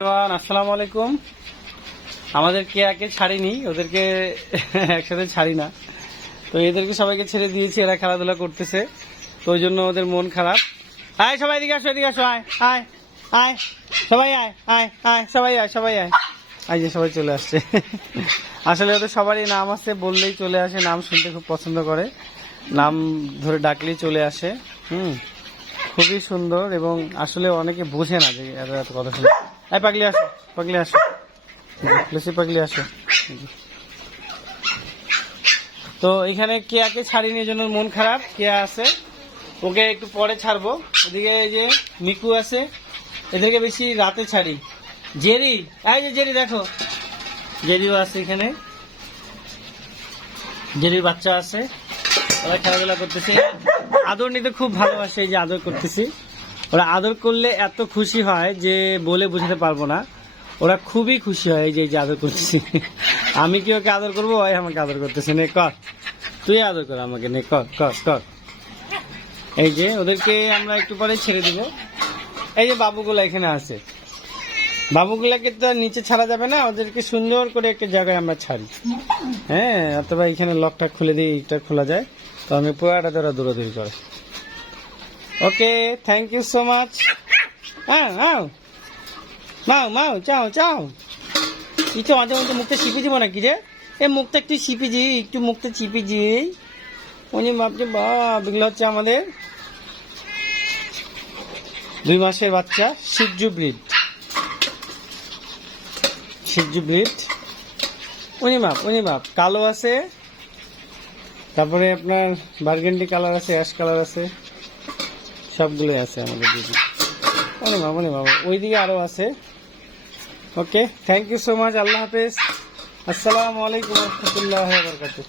আসসালামু আলাইকুম। আমাদের কেয়াকে ছাড়িনি, ওদেরকে একসাথে ছাড়ি না, তো এদেরকে সবাইকে ছেড়ে দিয়েছি, এরা খেলাধুলা করতেছে, তো ওই জন্য ওদের মন খারাপ। আয় সবাই এদিকে আসো, এদিকে আসো, আয় আয় আয় সবাই আয় আয় আয় সবাই আয় সবাই আয়। আয় যে সবাই চলে আসছে। আসলে ওদের সবারই নাম আছে, বললেই চলে আসে, নাম শুনতে খুব পছন্দ করে, নাম ধরে ডাকলেই চলে আসে। খুবই সুন্দর, এবং আসলে অনেকে বোঝে না যে এত এত কথা শুনে। এই পাগলি আসো, পাগলি আসো, লুসি পাগলি আসো। তো এখানে কেয়াকে ছাড়িনি, জন্য মন খারাপ। কেয়া আছে, ওকে একটু পরে ছাড়বো। এদিকে এই যে মিকু আছে, এদেরকে বেশি রাতে ছাড়ি। জেরি, এই যে জেরি দেখো, জেরিও আছে এখানে, জেরির বাচ্চা আছে, ওরা খেলাধুলা করতেছে। আদর নিতে খুব ভালোবাসে, এই যে আদর করতেছি। ওরা আদর করলে এত খুশি হয় যে বলে বোঝাতে পারবো না, ওরা খুবই খুশি হয়। এই যে আদর করতেছি, আমি কি ওকে আদর করবো, ওই আমাকে আদর করতেছে। নে কর, তুই আদর কর আমাকে, নে কর কর কর। এই যে ওদেরকে আমরা একটু পরে ছেড়ে দিব। এই যে বাবুগুলা এখানে আছে, বাবুগুলাকে তো নিচে ছাড়া যাবে না, ওদেরকে সুন্দর করে একটা জায়গায় আমরা ছাড়ি। হ্যাঁ, অথবা এখানে লকটা খুলে দিই, এটা খোলা যায়, তো আমি পুরাটা ওরা দৌড়াদৌড়ি করে। ওকে, থ্যাংক ইউ সো মাচ। হ্যাঁ হ্যাঁ, মাও মাও, চাও চাও, কিছু মাঝে মধ্যে মুখটা চিপে দিব নাকি যে, এ মুখটা একটু চিপে জি, একটু মুখটা চিপে জি। উনি ভাবছে বাপ, এগুলো হচ্ছে আমাদের 2 মাসের বাচ্চা, শিজু ব্রিড, শিজু ব্রিড। উনি মাপ কালো আছে, তারপরে আপনার বার্গেন্ডি কালার আছে, অ্যাশ কালার আছে, সবগুলোই আছে আমাদের দিদি। মনে বাবা, ওইদিকে আরো আছে। ওকে, থ্যাংক ইউ সো মাচ, আল্লাহ হাফেজ, আসসালামু আলাইকুম রহমতুল্লাহ বারকাতুহু।